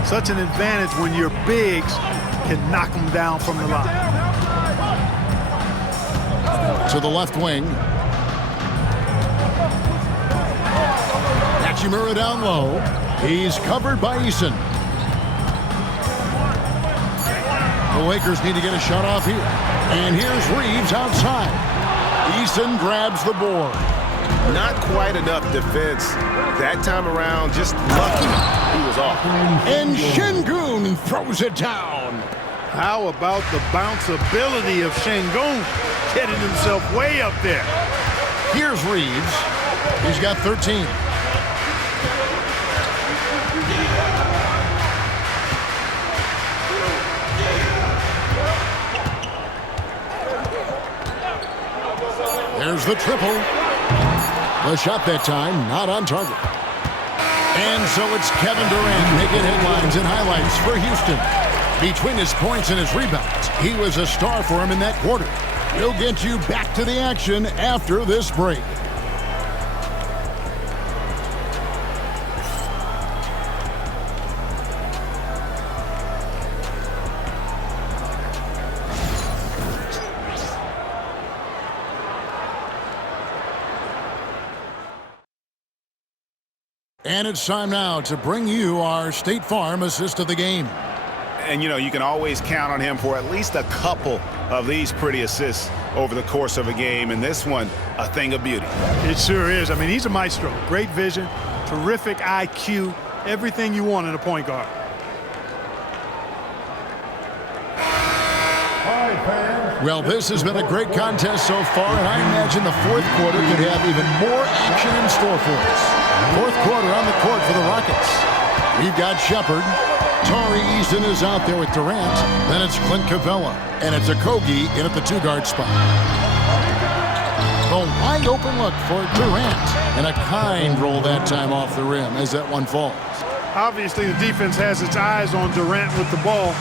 Such an advantage when your bigs can knock them down from the line. To the left wing. Hachimura down low. He's covered by Eason. The Lakers need to get a shot off here. And here's Reeves outside. Eason grabs the board. Not quite enough defense that time around. Just lucky he was off. And Şengün throws it down. How about the bounceability of Şengün, getting himself way up there? Here's Reeves. He's got 13. There's the triple. The shot that time, not on target. And so it's Kevin Durant making headlines and highlights for Houston. Between his points and his rebounds, he was a star for him in that quarter. We'll get you back to the action after this break. And it's time now to bring you our State Farm assist of the game. And, you know, you can always count on him for at least a couple of these pretty assists over the course of a game. And this one, a thing of beauty. It sure is. I mean, he's a maestro. Great vision, terrific IQ, everything you want in a point guard. Well, this has been a great contest so far, and I imagine the fourth quarter could have even more action in store for us. Fourth quarter on the court for the Rockets. We've got Shepherd. Tari Eason is out there with Durant. Then it's Clint Capella. And it's Okogie in at the two-guard spot. The wide open look for Durant. And a kind roll that time off the rim as that one falls. Obviously, the defense has its eyes on Durant with the ball,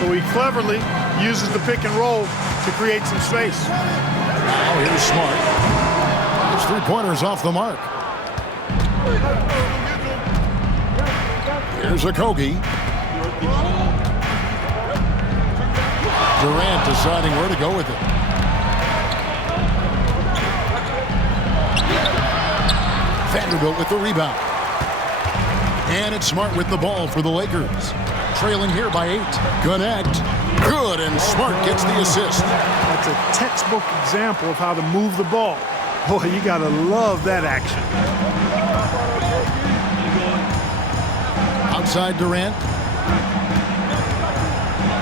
so he cleverly uses the pick and roll to create some space. Now here's Smart. His three-pointers off the mark. Here's Okogie. Durant deciding where to go with it. Vanderbilt with the rebound. And it's Smart with the ball for the Lakers. Trailing here by 8. Connect. Good, and Smart gets the assist. That's a textbook example of how to move the ball. Boy, you gotta love that action. Outside Durant.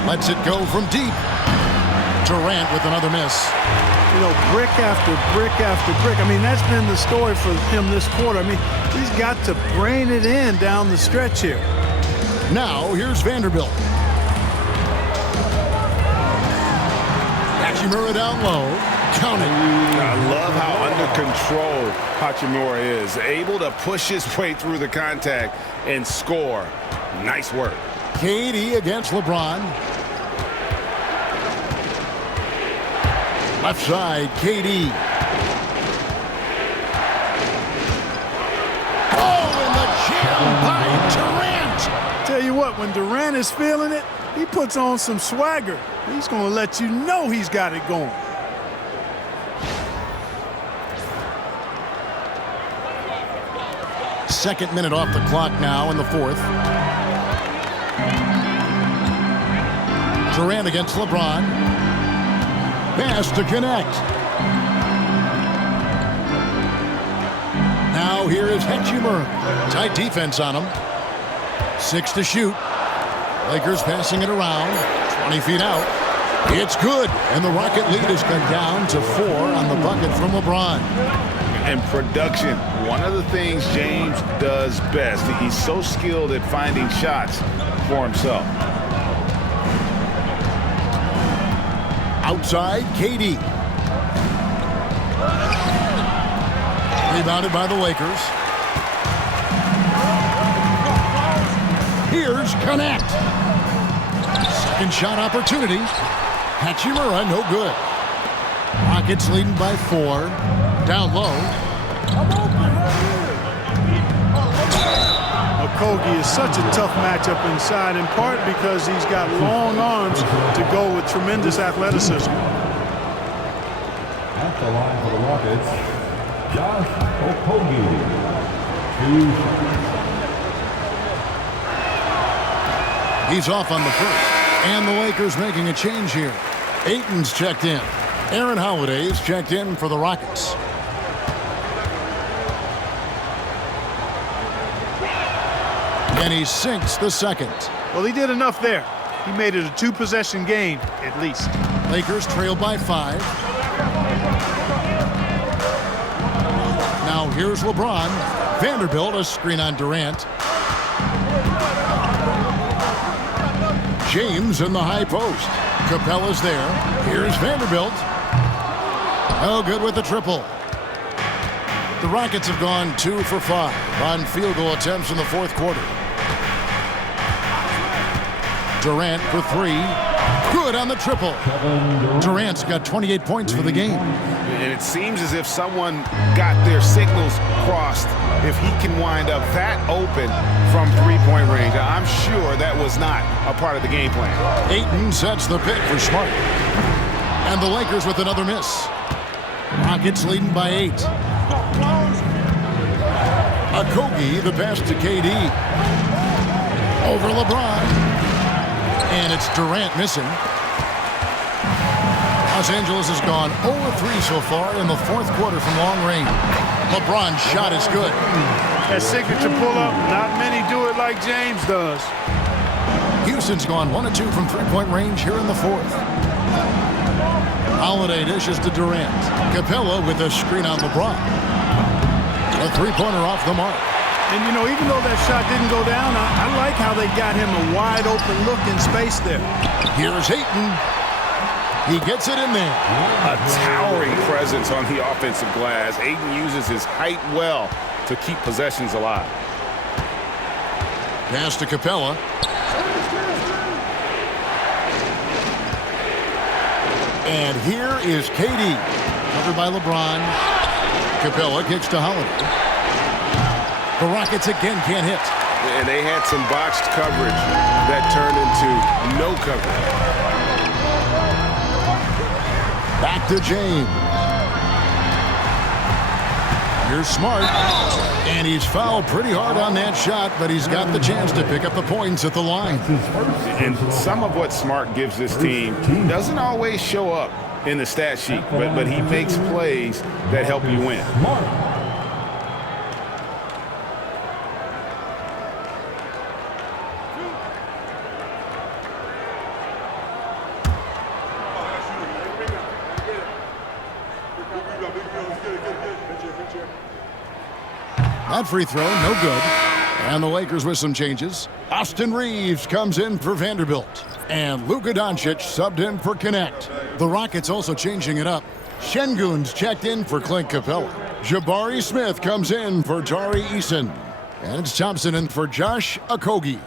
Lets it go from deep. Durant with another miss. You know, brick after brick after brick. I mean, that's been the story for him this quarter. I mean, he's got to brain it in down the stretch here. Now, here's Vanderbilt. Hachimura down low. Count it. I love how under control Hachimura is. Able to push his way through the contact and score. Nice work. KD against LeBron. Left side, KD. Oh, and the jam by Durant. Tell you what, when Durant is feeling it, he puts on some swagger. He's going to let you know he's got it going. Second minute off the clock now in the fourth. Durant against LeBron. Pass to connect. Now here is Hachimura. Tight defense on him. 6 to shoot. Lakers passing it around. 20 feet out. It's good. And the Rocket lead has cut down to 4 on the bucket from LeBron. And production, one of the things James does best. He's so skilled at finding shots for himself. Outside, KD. Rebounded by the Lakers. Here's Connect. Second shot opportunity. Hachimura, no good. Rockets leading by 4. Down low. Okogie is such a tough matchup inside, in part because he's got long arms to go with tremendous athleticism. At the line for the Rockets, Josh Okogie. 2 shots. He's off on the first. And the Lakers making a change here. Ayton's checked in. Aaron Holiday's checked in for the Rockets. And he sinks the second. Well, he did enough there. He made it a 2-possession game, at least. Lakers trail by 5. Now here's LeBron. Vanderbilt, a screen on Durant. James in the high post. Capella's there. Here's Vanderbilt. Oh, good with the triple. The Rockets have gone 2 for 5 on field goal attempts in the fourth quarter. Durant for 3. Good on the triple. Durant's got 28 points for the game. And it seems as if someone got their signals crossed if he can wind up that open from three-point range. I'm sure that was not a part of the game plan. Ayton sets the pick for Smart. And the Lakers with another miss. Rockets leading by 8. Okogie, the pass to KD. Over LeBron. And it's Durant missing. Los Angeles has gone 0-3 so far in the fourth quarter from long range. LeBron's shot is good. That signature pull-up, not many do it like James does. Houston's gone 1 of 2 from three-point range here in the fourth. Holiday dishes to Durant. Capella with a screen on LeBron. A three-pointer off the mark. And, you know, even though that shot didn't go down, I like how they got him a wide-open look in space there. Here's Ayton. He gets it in there. A towering presence on the offensive glass. Ayton uses his height well to keep possessions alive. Pass to Capella. And here is KD. Covered by LeBron. Capella kicks to Holiday. The Rockets again can't hit. And they had some boxed coverage that turned into no coverage. Back to James. Here's Smart. And he's fouled pretty hard on that shot, but he's got the chance to pick up the points at the line. And some of what Smart gives this team doesn't always show up in the stat sheet, but he makes plays that help you win. That free throw, no good. And the Lakers with some changes. Austin Reeves comes in for Vanderbilt. And Luka Doncic subbed in for Connect. The Rockets also changing it up. Şengün's checked in for Clint Capella. Jabari Smith comes in for Tari Eason. And it's Thompson in for Josh Okogie.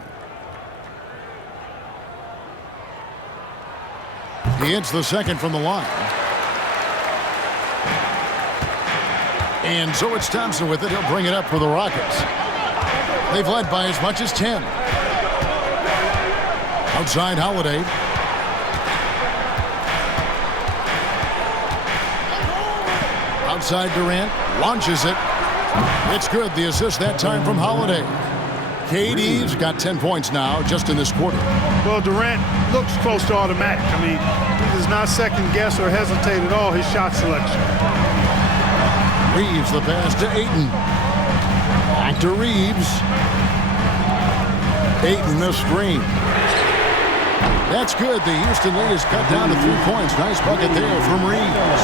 He hits the second from the line. And so it's Thompson with it. He'll bring it up for the Rockets. They've led by as much as 10. Outside Holiday. Outside Durant. Launches it. It's good. The assist that time from Holiday. KD's got 10 points now just in this quarter. Well, Durant looks close to automatic. I mean, he does not second guess or hesitate at all his shot selection. Reeves the pass to Ayton. Back to Reeves. Ayton the screen. That's good. The Houston lead is cut down to 3 points. Nice bucket there from Reeves.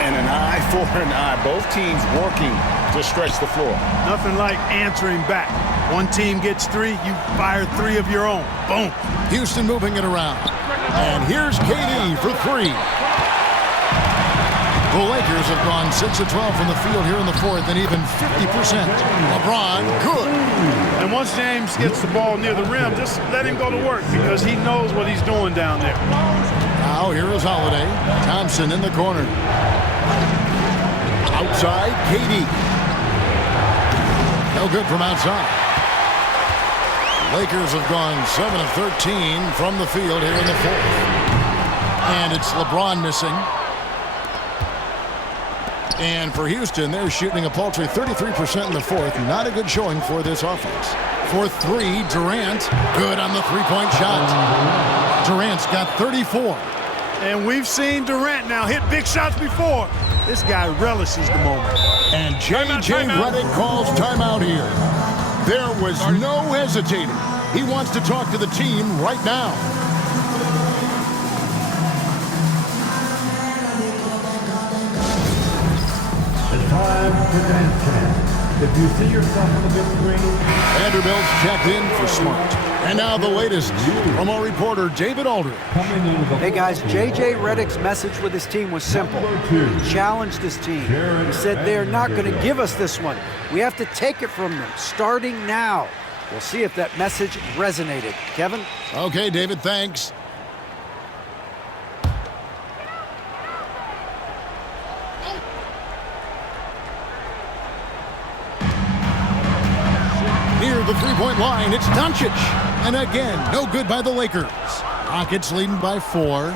And an eye for an eye. Both teams working to stretch the floor. Nothing like answering back. One team gets 3, you fire 3 of your own. Boom. Houston moving it around. And here's KD for 3. The Lakers have gone 6 of 12 from the field here in the fourth, and even 50%. LeBron, good. And once James gets the ball near the rim, just let him go to work because he knows what he's doing down there. Now here is Holiday. Thompson in the corner. Outside, KD. No good from outside. Lakers have gone 7 of 13 from the field here in the fourth. And it's LeBron missing. And for Houston, they're shooting a paltry 33% in the fourth. Not a good showing for this offense. For 3, Durant. Good on the three-point shot. Durant's got 34. And we've seen Durant now hit big shots before. This guy relishes the moment. And J.J. Redick calls timeout here. There was no hesitating. He wants to talk to the team right now. It's time for dance camp. If you see yourself on the big screen. Vanderbilt's checked in for Smart. And now the latest from our reporter, David Aldridge. Hey guys, J.J. Redick's message with his team was simple. He challenged his team. He said they're not going to give us this one. We have to take it from them, starting now. We'll see if that message resonated. Kevin? Okay, David, thanks. Near the three-point line, it's Doncic. And again, no good by the Lakers. Rockets leading by 4.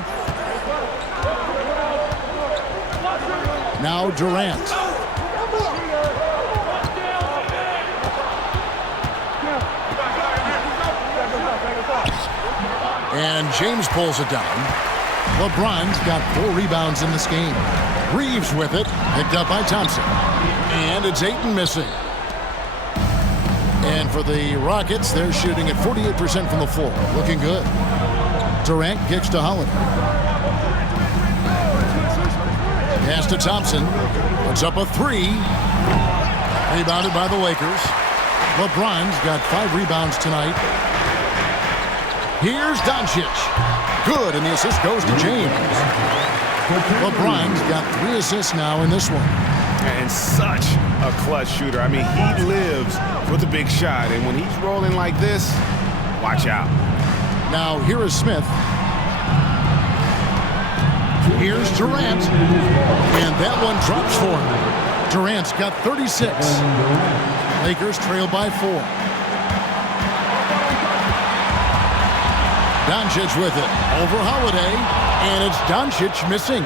Now Durant. And James pulls it down. LeBron's got 4 rebounds in this game. Reeves with it, picked up by Thompson. And it's Ayton missing. And for the Rockets, they're shooting at 48% from the floor. Looking good. Durant kicks to Holiday. Pass to Thompson. Puts up a 3. Rebounded by the Lakers. LeBron's got 5 rebounds tonight. Here's Doncic. Good, and the assist goes to James. LeBron's got 3 assists now in this one. And such a clutch shooter. I mean, he lives for the big shot. And when he's rolling like this, watch out. Now, here is Smith. Here's Durant. And that one drops for him. Durant's got 36. Lakers trail by 4. Doncic with it. Over Holiday. And it's Doncic missing.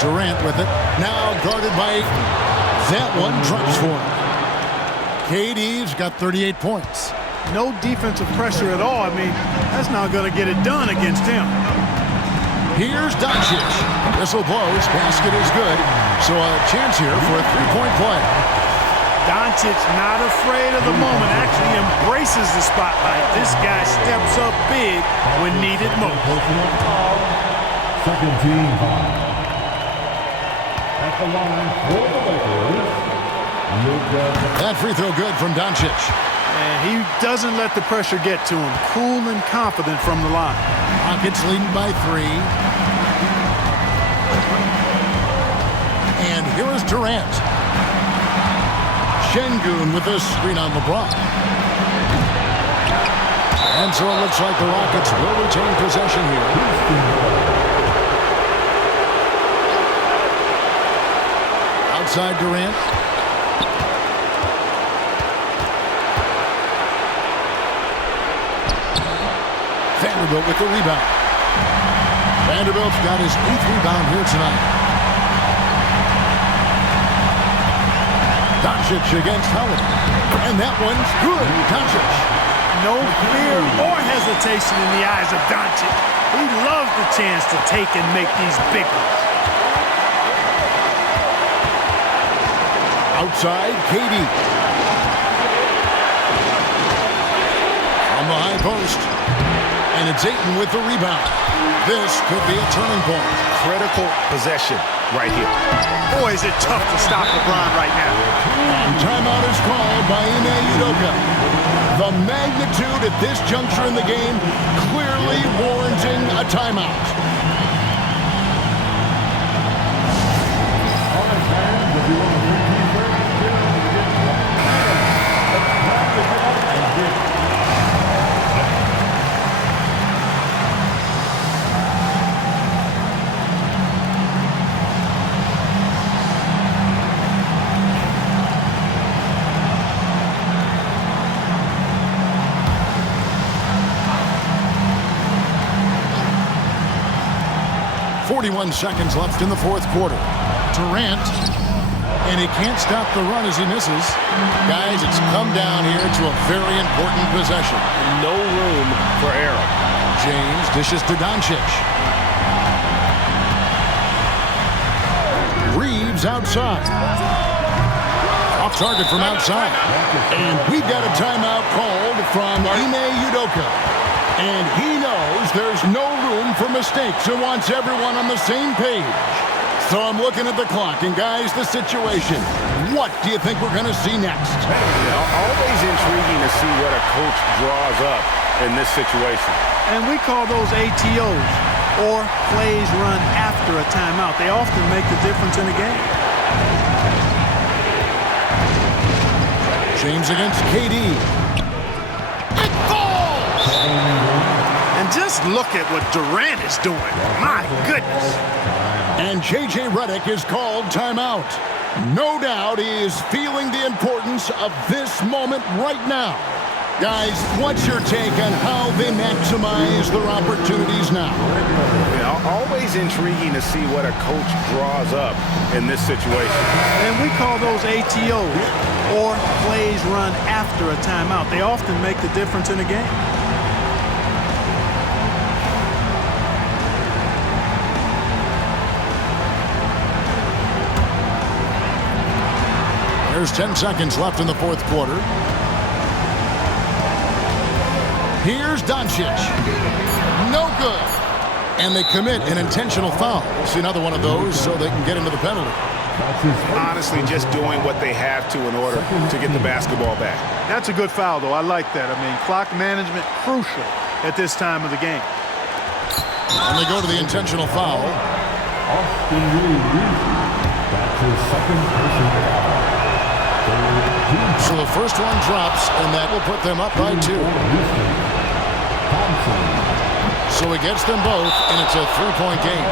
Durant with it. Now guarded by Ayton. That one drops for him. KD's got 38 points. No defensive pressure at all. I mean, that's not going to get it done against him. Here's Doncic. Whistle blows. Basket is good. So a chance here for a 3-point play. Doncic not afraid of the moment. Actually embraces the spotlight. This guy steps up big when needed most. Second team foul. At the line for the Lakers, that free throw good from Doncic. And he doesn't let the pressure get to him. Cool and confident from the line. Rockets leading by 3. And here is Durant. Şengün with a screen on LeBron. And so it looks like the Rockets will retain possession here. Outside Durant. Vanderbilt with the rebound. Vanderbilt's got his 8th rebound here tonight. Doncic against Howard. And that one's good. Doncic. No fear or hesitation in the eyes of Doncic. He loves the chance to take and make these big ones. Outside, KD. From the high post. And it's Ayton with the rebound. This could be a turning point. Critical possession right here. Boy, is it tough to stop LeBron right now. And timeout is called by Ime Udoka. The magnitude at this juncture in the game clearly warranting a timeout. .41 seconds left in the 4th quarter. Durant. and he can't stop the run as he misses. Guys, it's come down here to a very important possession. No room for error. James dishes to Doncic. Reeves outside. Off target from outside. And we've got a timeout called from Ime Udoka. And he knows there's no room for mistakes and wants everyone on the same page. So I'm looking at the clock, and guys, the situation. What do you think we're going to see next? Always intriguing to see what a coach draws up in this situation. And we call those ATOs, or plays run after a timeout. They often make the difference in a game. James against KD. It falls! And just look at what Durant is doing. My goodness. And J.J. Redick is called timeout. No doubt he is feeling the importance of this moment right now. Guys, what's your take on how they maximize their opportunities now? Always intriguing to see what a coach draws up in this situation. And we call those ATOs, or plays run after a timeout. They often make the difference in a game. There's 10 seconds left in the fourth quarter. Here's Doncic. No good. And they commit an intentional foul. We'll see another one of those so they can get into the penalty. Honestly, just doing what they have to in order to get the basketball back. That's a good foul, though. I like that. I mean, clock management crucial at this time of the game. And they go to the intentional foul. Austin Reeves. That's his second personal foul. So the first one drops, and that will put them up by 2. So he gets them both, and it's a 3-point game.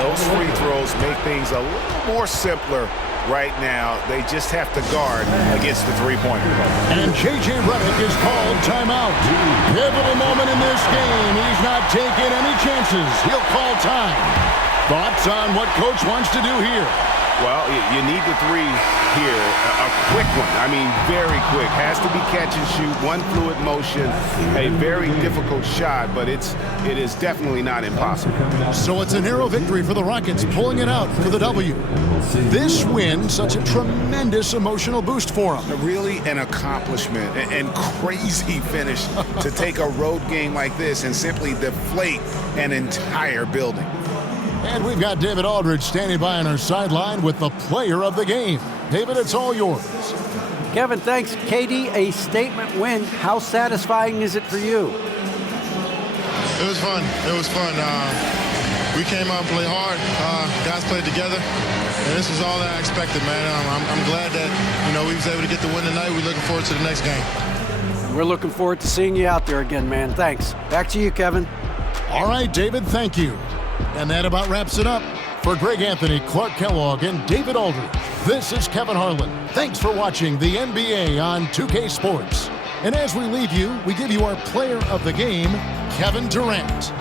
Those free throws make things a little more simpler right now. They just have to guard against the three-pointer. And J.J. Redick is called timeout. Pivotal moment in this game. He's not taking any chances. He'll call time. Thoughts on what Coach wants to do here? Well, you need the three here, a quick one. I mean, very quick. Has to be catch and shoot, one fluid motion, a very difficult shot, but it is definitely not impossible. So it's a narrow victory for the Rockets, pulling it out for the W. This win, such a tremendous emotional boost for them. Really an accomplishment and crazy finish to take a road game like this and simply deflate an entire building. And we've got David Aldridge standing by on our sideline with the player of the game. David, it's all yours. Kevin, thanks. KD, a statement win. How satisfying is it for you? It was fun. It was fun. We came out and played hard. Guys played together. And this was all that I expected, man. I'm glad that, we was able to get the win tonight. We're looking forward to the next game. We're looking forward to seeing you out there again, man. Thanks. Back to you, Kevin. All right, David, thank you. And that about wraps it up. For Greg Anthony, Clark Kellogg, and David Aldridge, this is Kevin Harlan. Thanks for watching the NBA on 2K Sports. And as we leave you, we give you our player of the game, Kevin Durant.